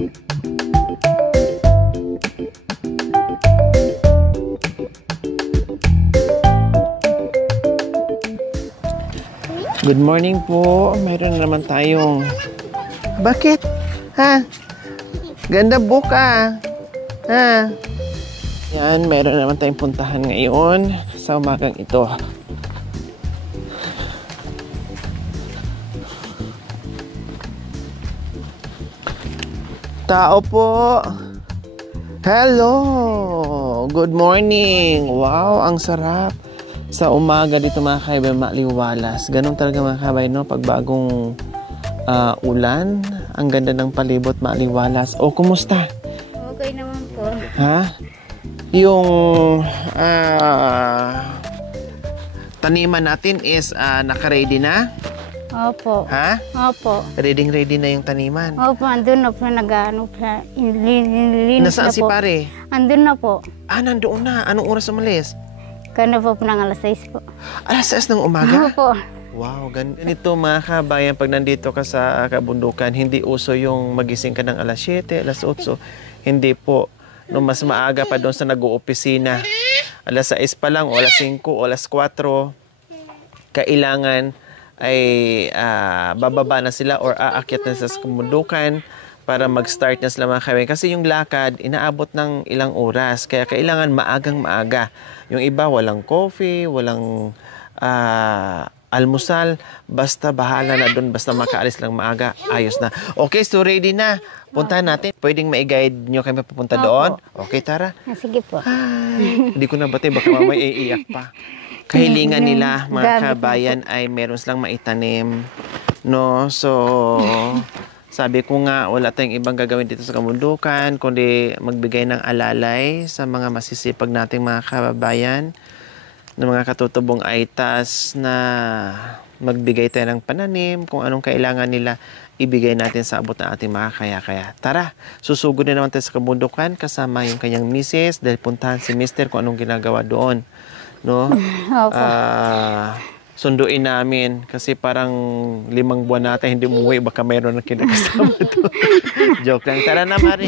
Good morning po. Meron naman tayong... Bakit? Ha? Ganda buka. Ha? Yan, meron naman tayong puntahan ngayon sa umagang ito. Tao po. Hello. Good morning. Wow, ang sarap. Sa umaga dito mga kaibay, maliwalas. Ganun talaga mga kaibay, no? Pag bagong ulan, ang ganda ng palibot, maliwalas. O, kumusta? Okay naman po. Ha? Yung taniman natin is naka-ready na? Opo. Ha? Opo. Ready na yung taniman. Opo, andun na po, nag-ano po. Nilinis Nasaan na si po. pare? Andun na po. Nandoon na. Anong oras umalis? Kano po ng alas 6 po. Alas 6 ng umaga? Opo. Wow, ganito mga kabayan, pag nandito ka sa kabundukan, hindi uso yung magising ka ng alas 7, alas 8. Hindi po. No, mas maaga pa doon sa nag-oopisina. Alas 6 pa lang, o alas 5, o alas 4, kailangan ay bababa na sila or aakyat na sila sa kabundukan para mag-start na sila mga kabayan. Kasi yung lakad, inaabot ng ilang oras. Kaya kailangan maagang maaga. Yung iba, walang coffee, walang almusal. Basta bahala na doon. Basta makaalis lang maaga. Ayos na. Okay, so ready na. Puntahan natin. Pwedeng ma-guide nyo kami papunta doon? Okay, tara. Sige po. Hindi ko nabatay. Baka mamay iiyak pa. Kahilingan nila, mga kabayan, ay meron silang maitanim. No? So... Sabi ko nga, wala tayong ibang gagawin dito sa kabundukan, kundi magbigay ng alalay sa mga masisipag nating mga kababayan, ng mga katutubong aitas na magbigay tayo ng pananim, kung anong kailangan nila, ibigay natin sa abot ng ating mga kaya-kaya. Tara, susugod na naman tayo sa kabundukan, kasama yung kanyang misis, dahil puntahan si mister kung anong ginagawa doon. No? Opo. Sunduin namin kasi parang 5 buwan natin hindi umuwi, baka mayroon na kinakasama to. Joke lang. Tara na, Mari.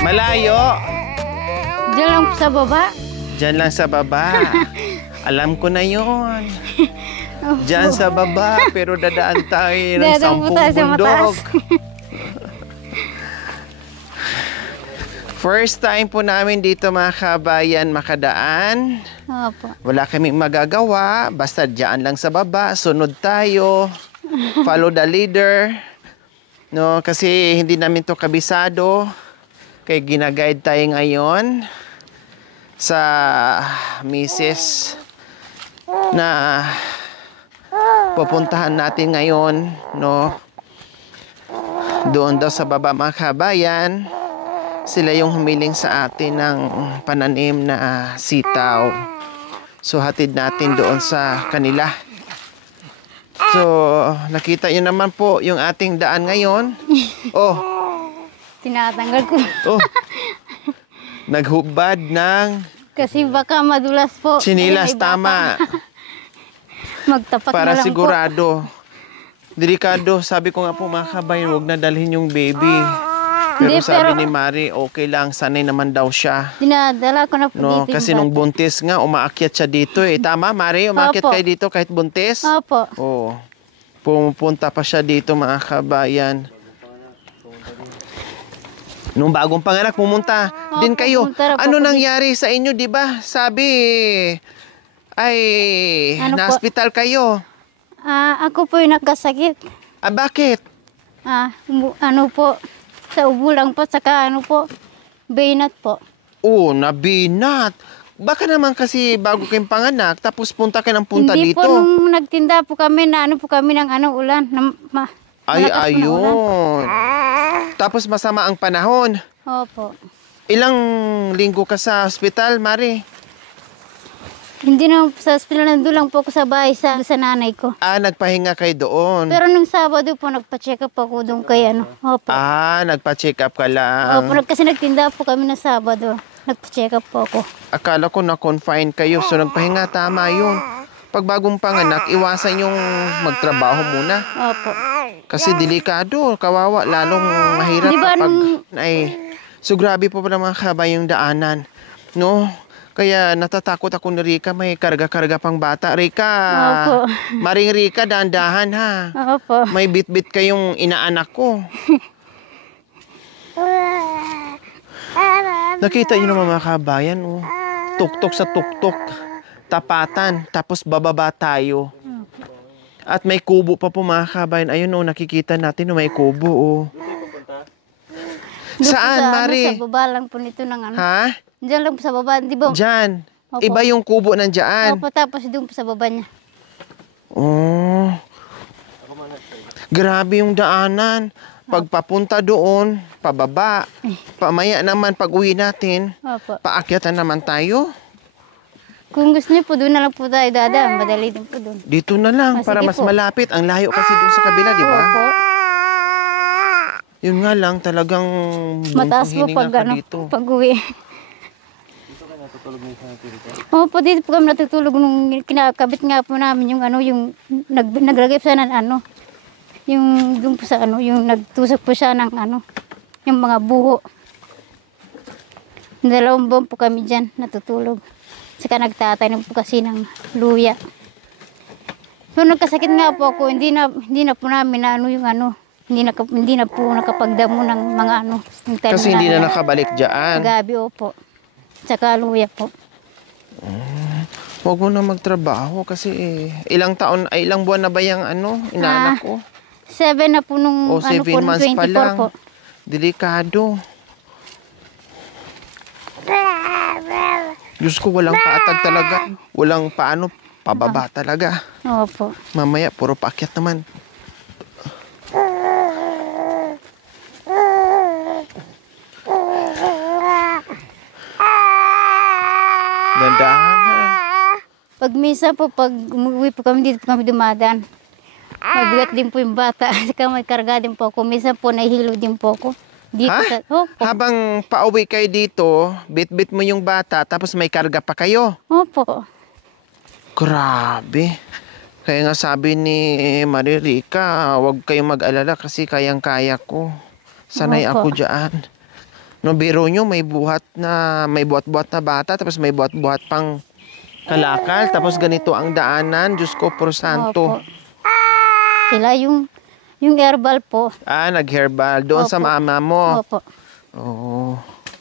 Malayo. Diyan lang po sa baba. Diyan lang sa baba. Alam ko na yon. Diyan sa baba, pero dadaan tayo ng 10 bundok. First time po namin dito mga kabayan makadaan. Opo. Wala kaming magagawa. Basta diyan lang sa baba. Sunod tayo. Follow the leader. No, kasi hindi namin to kabisado. Kaya ginaguide tayo ngayon sa misis na pupuntahan natin ngayon, no? Doon daw sa baba mga kabayan, sila yung humiling sa atin ng pananim na sitaw. So hatid natin doon sa kanila. So nakita nyo naman po yung ating daan ngayon. Oh, Tinatanggal ko. oh. Naghubad ng Kasi baka madulas po. sinilas, Ay, may bata. tama. Magtapat Para na lang sigurado. Delikado. Sabi ko nga po mga kabayan, huwag na dalhin yung baby. Pero Hindi, sabi pero- ni Mari, okay lang. Sanay naman daw siya. po. Dinadala ko na po No, dito. kasi yung nung bata. buntis nga, umaakyat siya dito eh. Tama, Mari? Umaakyat Opo. kayo dito kahit buntis? Opo. Oo. Pumupunta pa siya dito mga kabayan. Nung bagong panganak, pumunta din kayo. pumunta na po Ano ako nangyari sa inyo, di ba? Sabi, ay, Ano po? na-hospital kayo. Ako po yung nagkasakit. Bakit? Ano po, sa ubo lang po, saka ano po, bainat po. Oh, nabinat. Baka naman kasi bago kayong panganak, tapos punta ka ng punta Hindi dito. po, nung nagtinda po kami, na ano po kami ng ulan. Ay, malakas po na ulan. ayun. Tapos masama ang panahon. Opo. Ilang linggo ka sa hospital, Mari? Hindi na sa hospital, nandun lang po ako sa bahay sa nanay ko. Nagpahinga kayo doon. Pero nung Sabado po, nagpa-check up ako doon kay Opo. Nagpa-check up ka lang. Opo, kasi nagtinda po kami na Sabado. Nagpa-check up po ako. Akala ko na-confine kayo, so nagpahinga, tama yun. Pag bagong panganak, iwasan yung magtrabaho muna. Opo. Kasi delikado, kawawa, lalong mahirap Di ba kapag... So grabe po pala mga kabay yung daanan. No? Kaya natatakot ako ni Rika, may karga-karga pang bata. Rika, Opo. Maring Rika, dahan-dahan ha. Opo. May bit-bit kayong inaanak ko. Nakita niyo naman mga kabayan, oh. Tuktok sa tuktok. Tapatan, tapos bababa tayo. At may kubo pa po mga kabayan. Ayun oh, nakikita natin oh, may kubo oh. Doon po Saan, sa, Mari? sa baba lang po nito ng Ha? Diyan lang po sa baba, di ba? Diyan. Opo. Iba yung kubo nandiyan. Opo, tapos doon po sa baba niya. Oh. Grabe yung daanan. Pagpapunta doon, pababa. Pamaya naman pag uwi natin, Opo. paakyatan naman tayo. Kung gusto niyo po, doon na lang po tayo dadaan. Madali din po doon. Dito na lang para Sige mas po. malapit. Ang layo kasi doon sa kabila, di ba? Opo. Yun nga lang, talagang Mataas po hininga pag, ka dito. pag uwi. Opo, dito po kami natutulog nung kinakabit nga po namin yung yung naglagay po siya ng yung doon po sa yung nagtusok po siya ng yung mga buho. 2 buwan po kami dyan natutulog. Saka nagtatanim po kasi ng luya. So nagkasakit nga po ako, hindi na po namin na hindi na po nakapagdamo ng mga yung tanim Kasi hindi na namin. nakabalik dyan. Gabi opo. Saka luya po. Huwag mo na magtrabaho kasi ilang buwan na ba yung inaanak ko? 7 na po nung O 7 po, months pa 24 lang. po. Delikado. Diyos ko, walang paatag talaga. Walang pababa talaga. Opo. Mamaya, puro paakyat naman. Dandahan ha. Pag minsan po, pag umuwi po kami, dito po kami dumadaan. Mabigat din po yung bata. Saka may karga din po ako. Minsan po, nahihilo din po ako. Dito Ha? Opo. Habang pauwi kayo dito, bit-bit mo yung bata, tapos may karga pa kayo. Opo. Grabe. Kaya nga sabi ni Maririka, huwag kayong mag-alala kasi kayang-kaya ko. Sanay Opo. ako dyan. No, biro nyo, may buhat na bata, tapos may buhat-buhat pang kalakal, tapos ganito ang daanan. Diyos ko, por santo. Opo. Sila yung herbal po. Nag-herbal. Doon sa Opo. mama mo. Opo. Oo.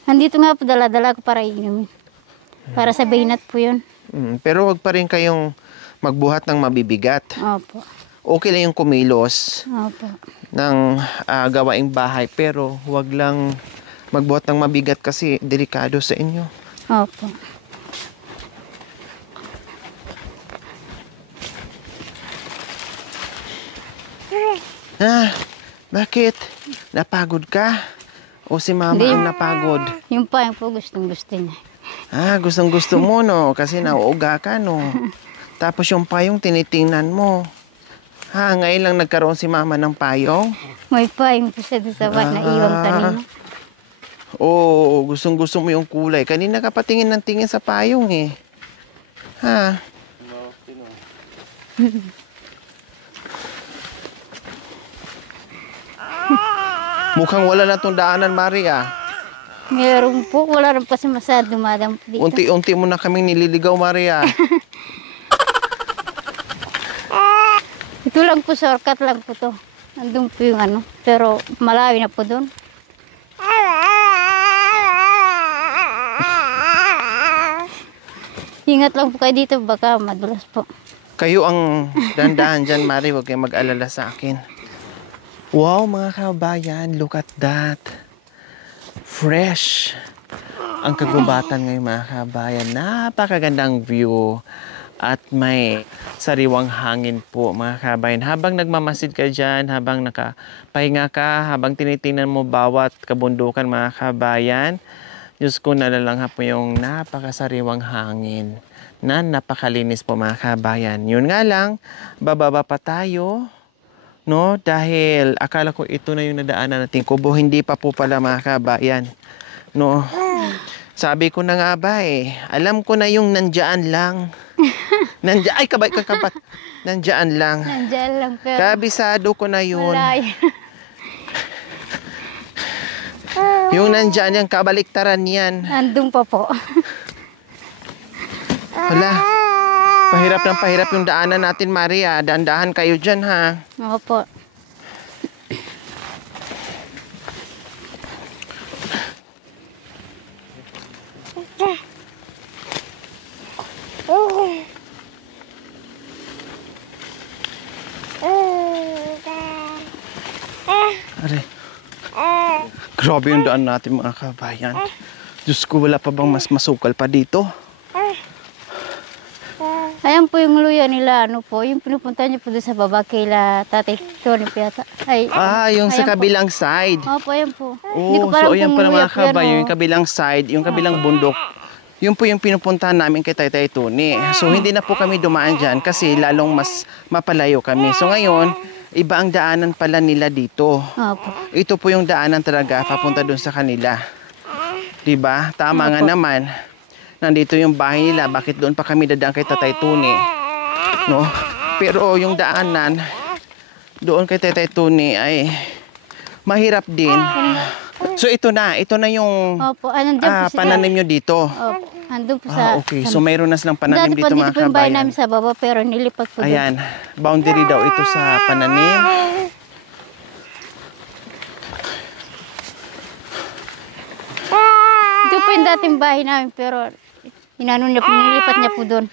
Nandito nga po, dala-dala ko para inumin. Para sa bainat po yun. Pero wag pa rin kayong magbuhat ng mabibigat. Opo. Okay lang yung kumilos Opo. ng gawaing bahay, pero wag lang magbuhat ng mabigat kasi delikado sa inyo. Opo. Bakit? Napagod ka? O si mama Hindi. ang napagod? Yung pa yung po gustong-gusto niya. Gustong-gusto mo, no? Kasi nauuga ka, no? Tapos yung payong tinitingnan mo. Ngayon lang nagkaroon si mama ng payong? May payong po siya sa bahay na iwang kanina. Oo, gustong-gusto mo yung kulay. Kanina ka patingin ng tingin sa payong, eh. Mukhang wala na tong daanan, Maria. Meron po, wala rin kasi masyado dumadang po dito. Unti-unti mo na kaming nililigaw, Maria. Ito lang po, shortcut lang po to. Nandun po yung pero malawi na po doon. Ingat lang po kayo dito, baka madulas po. Kayo ang dandahan dyan, Mari. Huwag kayong mag-alala sa akin. Wow, mga kabayan. Look at that. Fresh. Ang kagubatan ngayon, mga kabayan. Napakagandang view. At may sariwang hangin po, mga kabayan. Habang nagmamasid ka dyan, habang nakapahinga ka, habang tinitingnan mo bawat kabundukan, mga kabayan, Diyos ko, nalalangha po yung napakasariwang hangin na napakalinis po, mga kabayan. Yun nga lang, bababa pa tayo, no? Dahil akala ko ito na yung nadaanan nating kubo. Hindi pa po pala, mga kabayan. No? Sabi ko na nga ba alam ko na yung nandiyan lang. Ay, kapat. Nandiyan lang. Nandiyan lang pero Kabisado ko na yun. malayo. Yung nandiyan yung kabaliktaran yan. Nandun pa po. Wala. Pahirap yung daanan natin, Maria. Dahan-dahan kayo dyan, ha? Opo. Are. Grabe yung daan natin, mga kabayan. Diyos ko, wala pa bang mas masukal pa dito? Ayan po yung luya nila, ano po, yung pinupunta niyo po doon sa baba kila Tatay Tony Piata. Yung sa ayan po. kabilang side. Opo, ayan po. Oh, so ayan pa mga kabayan, yung kabilang side, yung kabilang bundok. Yun po yung pinupuntahan namin kay Tatay Tony. So hindi na po kami dumaan dyan kasi lalong mas mapalayo kami. So ngayon, iba ang daanan pala nila dito. Opo. Ito po yung daanan talaga papunta dun sa kanila. Diba? Tama nga naman. Nandito yung bahay nila. Bakit doon pa kami dadaan kay Tatay Tony? No? Pero yung daanan doon kay Tatay Tony ay mahirap din. So ito na yung Opo, nandiyan po sila. pananim nyo dito. Opo, andun po sa... Okay. So mayroon na silang pananim Dati po, dito, dito mga po yung bahay namin kabayan. sa baba, pero nilipat po doon. Ayan. Boundary daw ito sa pananim. Ito po yung dating bahay namin, pero nilipat niya po doon.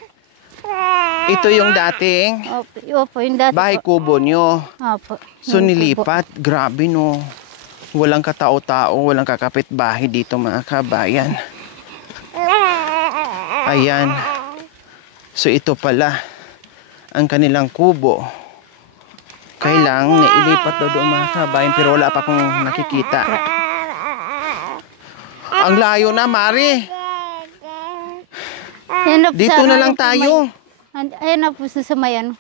Ito yung dating Opo, yung dati bahay po. kubo nyo. Opo. So yung kubo. nilipat. Grabe, no. Walang katao-tao, walang kakapit-bahay dito, mga kabayan. Ayan. So ito pala ang kanilang kubo. Kailang nailipat daw doon, mga kabayan, pero wala pa akong nakikita. Ang layo na, Mari. Ayan na po Dito sa na ano, lang yung tayo. Ayan na po sa may ano,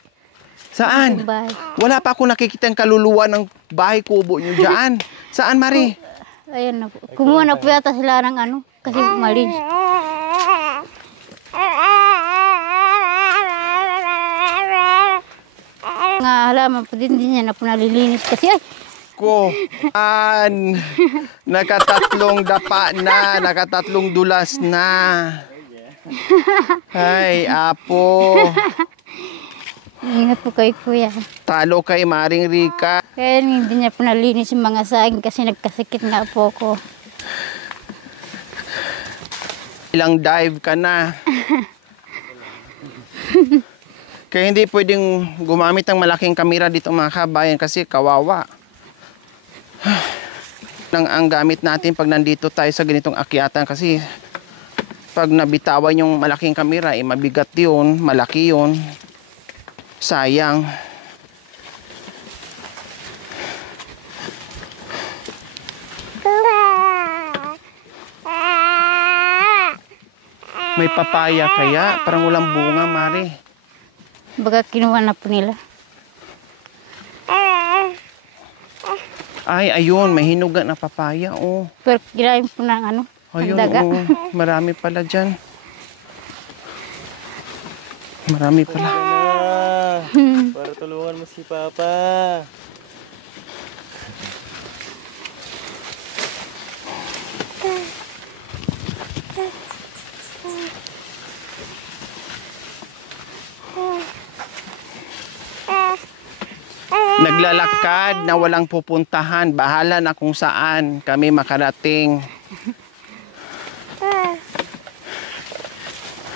Saan? yung bahay. Wala pa akong nakikita ang kaluluwa ng bahay kubo nyo dyan. Saan, Mari? Ayan na po. Kumuha na po yata sila ng ano, kasi mali. Nga halaman po din niya na po nalilinis kasi ay, Nakatatlong dapa na, nakatatlong dulas na. Ay, apo. ingat po kay kuya. Talo kay Maring Rika. Kaya hindi niya po nalinis yung mga saging kasi nagkasikit nga po ako. Ilang dive ka na. Kaya hindi pwedeng gumamit ng malaking kamera dito, mga kabayan, kasi kawawa. Ang gamit natin pag nandito tayo sa ganitong akyatan, kasi pag nabitawan yung malaking kamera, mabigat yun, malaki yun. Sayang. May papaya kaya? Parang walang bunga, Mari. Baga kinuha na po nila. Ay, ayun, may hinuga na papaya, oh. Pero kirain po ng ano, ng Ayun, daga. oh. Marami pala dyan. Marami pala. Para tulungan mo si Papa. Naglalakad na walang pupuntahan. Bahala na kung saan kami makarating.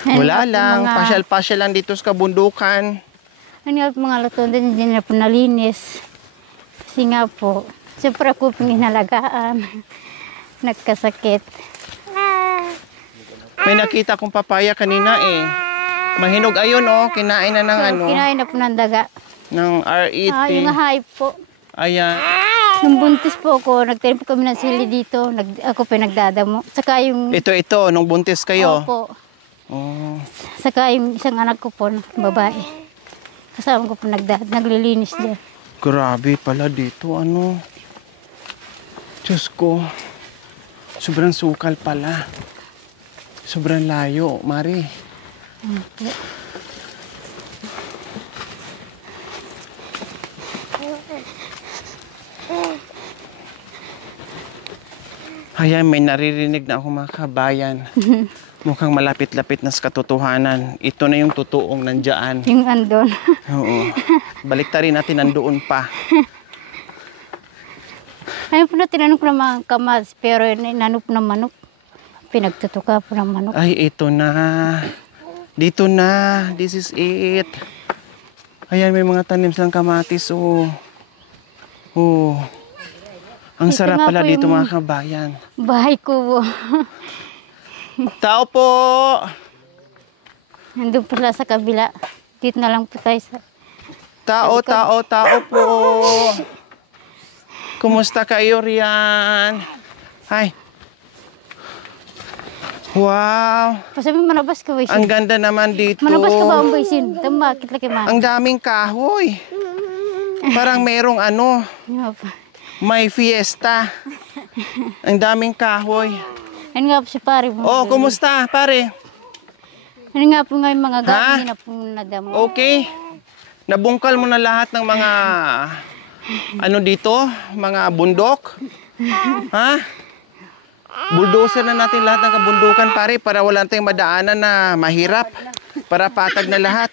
Wala lang. Pasyal-pasyal lang dito sa kabundukan. Ano nga po mga luto din, hindi na po nalinis. Kasi nga po, siyempre ako pinalagaan. Nagkasakit. May nakita kong papaya kanina eh. Mahinog ayun oh. Kinain na ng So, ano. kinain na po ng daga. Ng RET. Yung hype po. Ayan. Nung buntis po ako, nagtanim po kami ng sili dito. Ako po nagdadamo. Saka yung... Ito. Nung buntis kayo. Opo. Oh. Saka yung isang anak ko po, babae. Kasama ko po naglilinis dyan. Grabe pala dito. Ano? Diyos ko. Sobrang sukal pala. Sobrang layo, Mari. Ayan, may naririnig na ako mga kabayan. Mukhang malapit-lapit na sa katotohanan. Ito na yung totoong nandyan. Yung andon. Oo. Baliktarin natin nandoon pa. Ayun po na tinanong ko ng mga kamas, pero inanong po ng manok. Pinagtutuka po ng manok. Ay, ito na. Dito na. This is it. Ayan, may mga tanim silang kamatis. Oh. Oh. Ang Ito sarap nga pala po dito yung- mga kabayan. Bahay ko po. Tao po! Nandun po sila sa kabila. Dito na lang po tayo sa... Tao po! Kumusta kayo riyan? Hi! Wow! Pasabi manabas ka ba Ang isin? ganda naman dito. Manabas ka ba ang ba isin? Tama, kitlaki man. Ang daming kahoy. Parang merong ano, may fiesta. Ang daming kahoy. Ano nga po si pare mo? Oh, kumusta, pare? Ano nga po nga yung mga Ha? gamit na po nadamo. Okay. Nabungkal mo na lahat ng mga ano dito, mga bundok? Ha? Bulldozer na natin lahat ng kabundukan, pare, para wala tayong madaanan na mahirap. Para patag na lahat.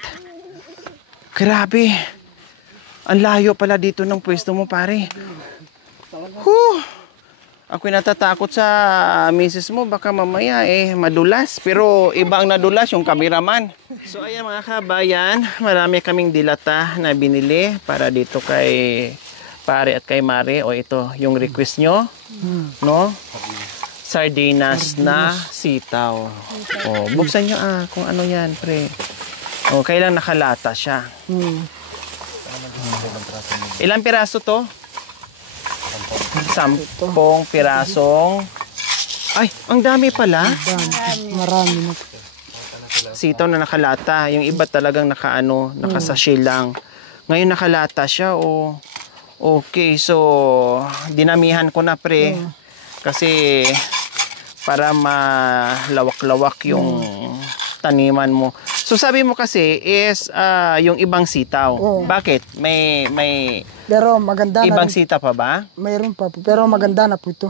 Grabe. Ang layo pala dito ng pwesto mo, pare. Ako'y natatakot sa misis mo. Baka mamaya madulas. Pero iba ang nadulas, yung cameraman. So ayan mga kabayan, marami kaming dilata na binili para dito kay pare at kay Mare. O ito, yung request nyo. No? Sardinas na sitaw. O, buksan nyo kung ano yan, pre. O, kailang nakalata siya. Ilang piraso to? 10 pirasong. Ay, ang dami pala. Marami na. Sitaw na nakalata. Yung iba talagang nakasachet lang. Ngayon nakalata siya. Okay, so dinamihan ko na pre. Kasi para malawak-lawak yung taniman mo. So sabi mo kasi is yung ibang sitaw. Oo. Bakit? May Pero maganda na ibang rin. sitaw pa ba? Mayroon pa po. Pero maganda na po ito.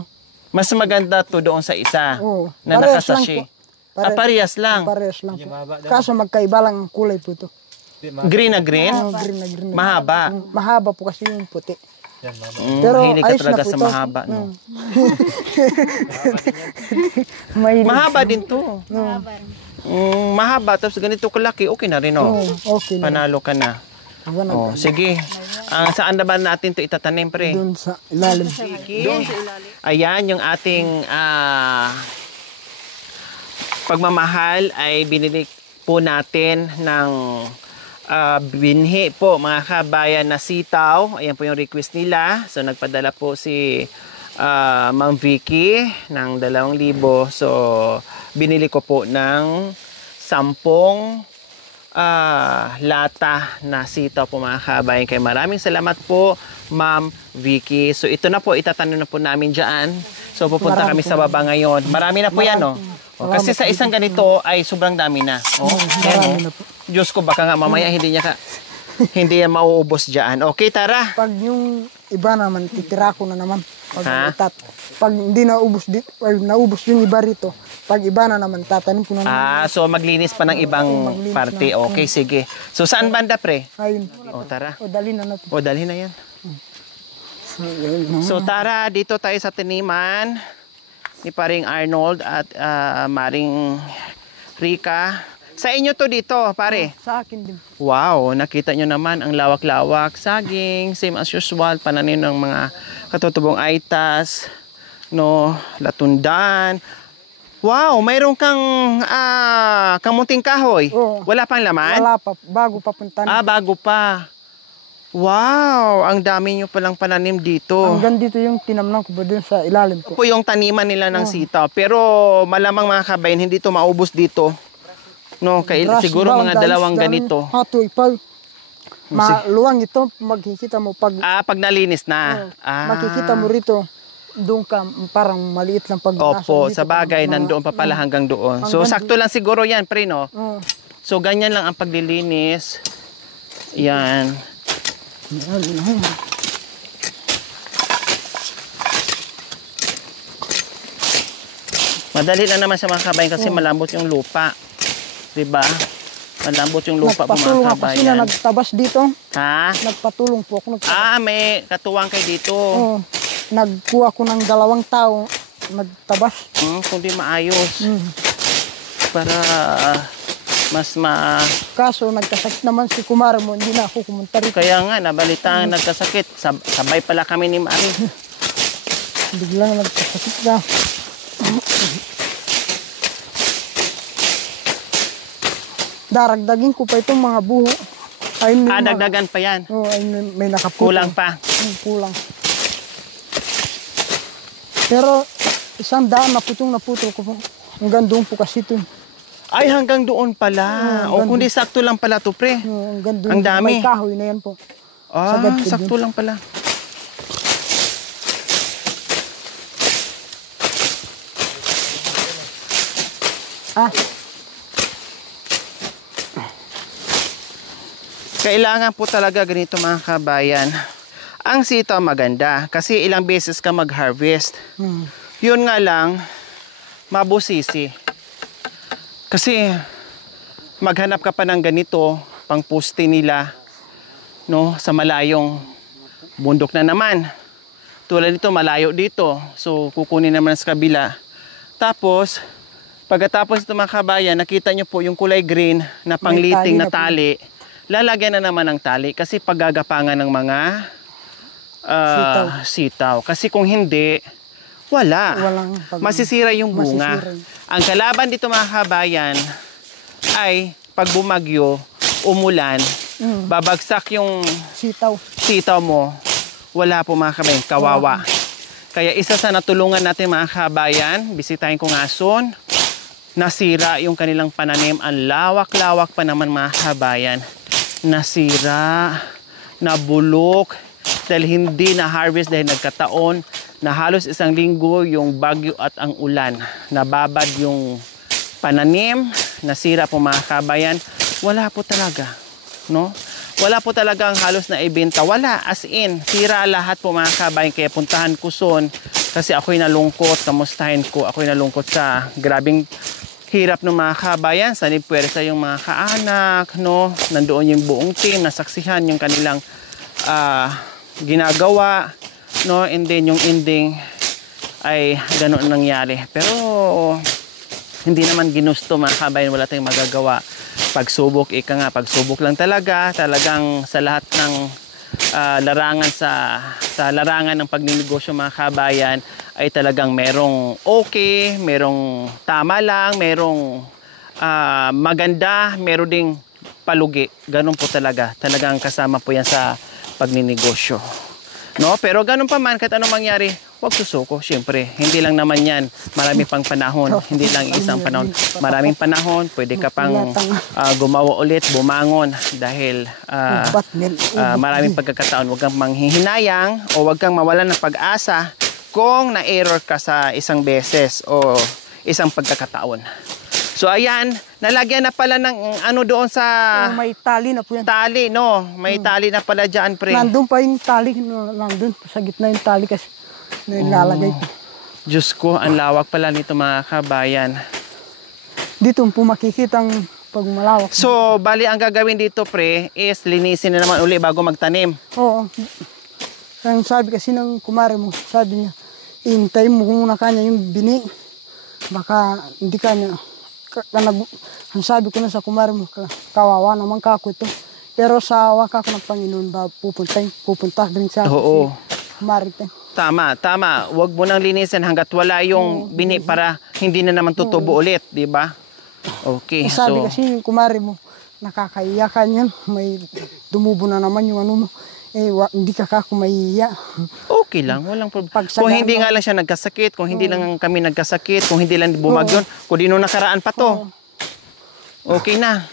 Mas maganda to doon sa isa Oo. na Parehas lang nakasachet. po. Parehas lang. Parehas lang po. Kaso magkaiba lang ang kulay po ito. Green na green? Green na green. Mahaba. Mahaba po kasi yung puti. Mm, Pero hilig ka ayos na talaga po sa ito. mahaba, no? Mahilig. Mahaba din to. Mahaba, tapos ganito kalaki, okay na rin, no? Okay na. Panalo ka na. Ako na. Oh, sige. Saan na ba natin to itatanim, pre? Doon sa ilalim. Sige. Ayan, yung ating pagmamahal ay binili po natin ng binhi po mga kabayan na sitaw. Ayan po yung request nila. So nagpadala po si Ma'am Vicky ng 2,000. So binili ko po ng 10 lata na sitaw po mga kabayan. Kaya maraming salamat po Ma'am Vicky. So ito na po, itatanim na po namin dyan. So pupunta kami sa baba ngayon. Marami na po yan, no? Kasi sa isang ganito ay sobrang dami na. Marami na po. Diyos ko, baka nga mamaya hindi yan mauubos dyan. Okay, tara. Pag yung iba naman, titira ko na naman. Ha? Pag hindi naubos dito, naubos yung iba rito, pag iba na naman, tatanim ko na naman. So maglinis pa ng ibang parte. Okay, sige. So saan banda, pre? Ayun. O, tara. O, dali na natin. O, dalhin na yan. So tara, dito tayo sa taniman ni paring Arnold at Maring Rica. Sa inyo to dito, pare. Sa akin din. Wow, nakita nyo naman ang lawak-lawak. Saging, same as usual, pananim ng mga katutubong aitas, no, latundan. Wow, mayroon kang kamuting kahoy. Oo. Wala pang laman? Wala pa, bago pa punta. Bago pa. Wow, ang dami nyo palang pananim dito. Hanggang dito yung tinamnan ko ba dun sa ilalim ko. Po yung taniman nila ng sitaw. Pero malamang mga kabayan, hindi to maubos dito. No, Grass siguro ba, mga ang dalawang dami. ganito. Hato, ipag. Maluwang ito, makikita mo pag Pag nalinis na. makikita mo rito, doon ka parang maliit lang pag Opo, nasa sa bagay, nandoon pa pala hanggang doon. So, Hanggang sakto lang siguro yan, pre, no? Oo. So, ganyan lang ang paglilinis. Yan. Madali lang naman sa mga kabayan kasi malambot yung lupa. Diba? Malambot yung lupa po Nagpatulong mga ako kasi na kabayan. nagtabas dito. Ha? Nagpatulong po ako. May katuwang kayo dito. Oo. Nagkuha ko ng 2 tao. Nagtabas. Kundi maayos. Mm. Para mas Kaso nagkasakit naman si kumare mo. Hindi na ako kumunta rito. Kaya nga, nabalitaan nagkasakit. Sabay pala kami ni Mari. Biglang nagkasakit na. Daragdagin ko pa itong mga buho. Ay, Dagdagan pa yan. Oo, ay, may nakaputol. Kulang pa. Kulang. Pero isang daan naputol ko po. Hanggang doon po kasi ito. Ay, hanggang doon pala. O kundi sakto lang pala to, pre. Hanggang doon. Ang dami. May kahoy na yan po. Ah, Sagad ko sakto lang pala. Kailangan po talaga ganito mga kabayan. Ang sitaw maganda kasi ilang beses ka mag-harvest. Yun nga lang, mabusisi. Kasi maghanap ka pa ng ganito, pang poste nila, no, sa malayong bundok na naman. Tulad nito, malayo dito. So, kukunin naman sa kabila. Tapos, pagkatapos ito mga kabayan, nakita nyo po yung kulay green na pangliting na tali. Lalagyan na naman ng tali kasi paggagapangan ng mga sitaw. Kasi kung hindi, wala. Masisira yung bunga. Ang kalaban dito mga kabayan ay pag bumagyo, umulan, babagsak yung sitaw mo, wala po mga kabayan, kawawa. Kaya isa sa natulungan natin mga kabayan, bisitahin ko nga soon, nasira yung kanilang pananim. Ang lawak-lawak pa naman mga kabayan. Nasira, nabulok, dahil hindi na-harvest dahil nagkataon na halos isang linggo yung bagyo at ang ulan. Nababad yung pananim, nasira po mga kabayan. Wala po talaga, no? Wala po talagang halos na ibenta. Wala, as in, sira lahat po mga kabayan. Kaya puntahan ko soon kasi ako'y nalungkot, kamustahin ko, ako'y nalungkot sa grabing hirap ng mga kabayan. Sanib puwersa yung mga kaanak, no? Nandoon yung buong team, nasaksihan yung kanilang ginagawa, no? And then yung ending ay ganoon nangyari. Pero hindi naman ginusto mga kabayan, wala tayong magagawa. Pagsubok, pagsubok lang talaga. Talagang sa lahat ng larangan sa larangan ng pagninegosyo mga kabayan ay talagang merong okay, merong tama lang, merong maganda, meron ding palugi. Ganun po talaga. Talagang kasama po yan sa pagninegosyo. No? Pero ganun pa man, kahit anong mangyari, huwag susuko, syempre. Hindi lang naman yan. Marami pang panahon. Hindi lang isang panahon. Maraming panahon. Pwede ka pang gumawa ulit, bumangon. Dahil maraming pagkakataon. Huwag kang manghihinayang o huwag kang mawalan ng pag-asa kung na-error ka sa isang beses o isang pagkakataon. So ayan, nalagyan na pala ng ano doon sa may tali na po yan. Tali, no? May tali na pala dyan, pre. Nandun pa yung tali. Nandun sa gitna yung tali kasi nilalagay ko. Diyos ko, ang lawak pala nito mga kabayan. Dito po makikita ang pag malawak. So, bali ang gagawin dito, pre, is linisin na naman uli bago magtanim. Oo. Ang sabi kasi ng kumare mo, sabi niya, hintayin mo muna kanya yung bini. Baka hindi kanya ang sabi ko na sa kumari mo, kawawa naman kako ito. Pero sa waka ko ng Panginoon ba pupunta rin sa Oo. kumari ito. Tama. Huwag mo nang linisin hanggat wala yung bini para hindi na naman tutubo ulit, di ba? Okay, Sabi so... kasi yung kumari mo, nakakaiyakan yan. May dumubo na naman yung ano mo. Hindi ka mahihiya. Okay lang, walang problema. Kung hindi nga lang siya nagkasakit, kung hindi lang kami nagkasakit, kung hindi lang bumagyon, kung di nung nakaraan pa to. Okay na.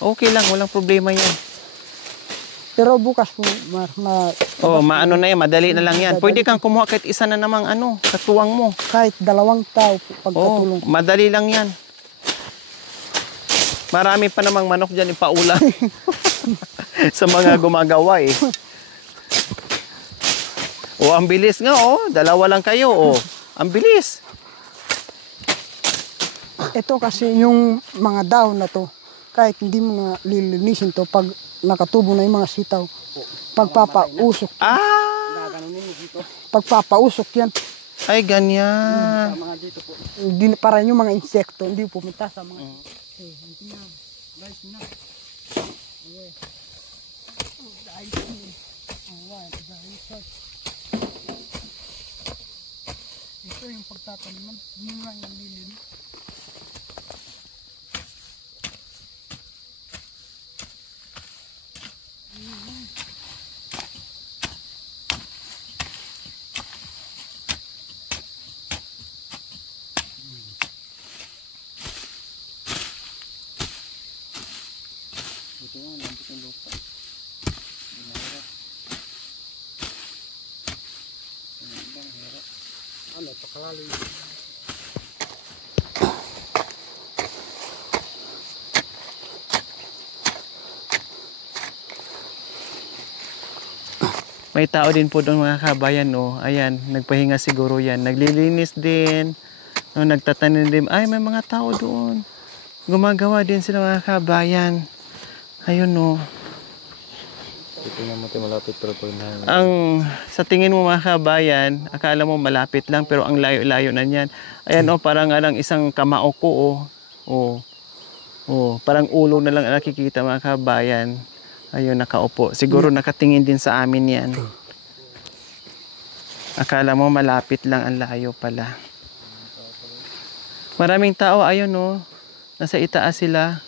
Okay lang, walang problema yan. Pero bukas po, maano na yan, madali na lang yan. Pwede kang kumuha kahit isa na namang katuwang mo. kahit 2 tao po pagkatulong. Madali lang yan. Marami pa namang manok dyan ipaulam. Sa mga gumagawa eh. Ang bilis nga 2 lang kayo Ang bilis. Ito kasi yung mga dahon na to, kahit hindi mo na lilinisin to, pag nakatubo na yung mga sitaw, pagpapausok. Pagpapausok yan. Ay, ganyan. Hindi, para yung mga insekto, hindi pumunta sa mga... Ito yung pagtataniman, yun lang yung lilin. May tao din po doon mga kabayan Ayan, nagpahinga siguro yan. Naglilinis din. Nagtatanim din. Ay, may mga tao doon. Gumagawa din sila mga kabayan. Ayun Ito naman tayo malapit pero pag sa tingin mo mga kabayan, akala mo malapit lang pero ang layo-layo na niyan. Ayan parang isang kamao ko parang ulo na lang nakikita mga kabayan. Ayun, nakaupo. Siguro nakatingin din sa amin yan. Akala mo malapit lang, ang layo pala. Maraming tao, ayun nasa itaas sila.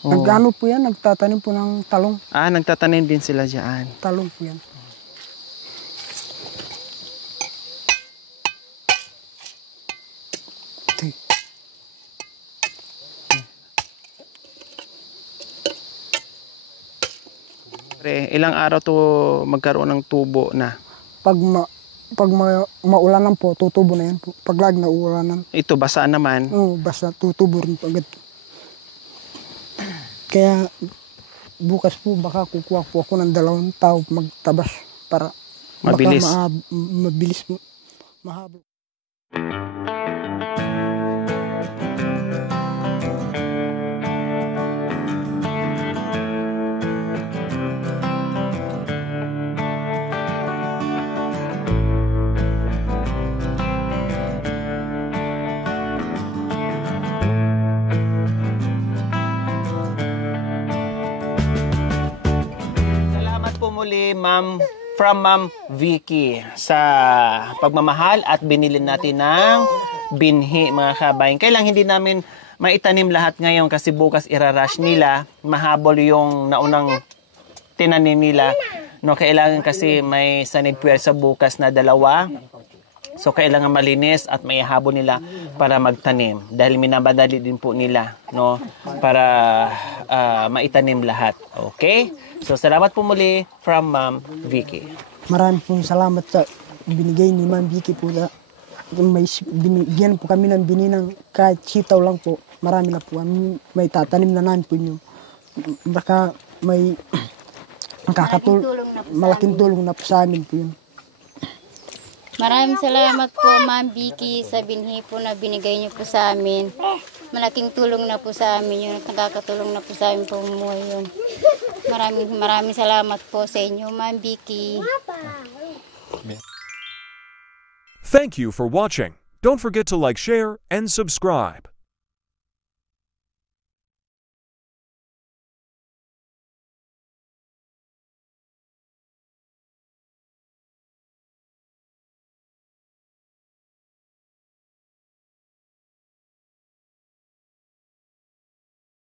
Nagano po yan, nagtatanim po ng talong. Nagtatanim din sila dyan. Talong po yan. Ilang araw to magkaroon ng tubo na? Pag maulanan po, tutubo na yan po. Pag lag na ulanan. Ito, basa naman. Basta tutubo rin po agad. Kaya bukas po baka kukuha po ako ng 2 tao magtabas para mabilis. Baka mabilis po. Mahaba. Muli, from Ma'am Vicky sa pagmamahal at binili natin ng binhi mga kabayan. Kailang hindi namin maitanim lahat ngayon kasi bukas irarush nila. Mahabol yung naunang tinanim nila. Kailangan kasi may sanid puwersa bukas na 2. So kailangan malinis at may habol nila para magtanim. Dahil minabadali din po nila para maitanim lahat. Okay? So, salamat po muli from Ma'am Vicky. Maraming po salamat sa binigay ni Ma'am Vicky po. Binigyan po kami ng bininang kahit sitaw lang po. Marami na po. May tatanim na namin po nyo. Baka may malaking tulong na po sa amin po yun. Maraming salamat po Ma'am Vicky sa binhi po na binigay niyo po sa amin. Malaking tulong na po sa amin yun. Nakakatulong na po sa amin po umuwi yun. Maraming salamat po sa inyo, Ma'am Vicky. Thank you for watching. Don't forget to like, share, and subscribe.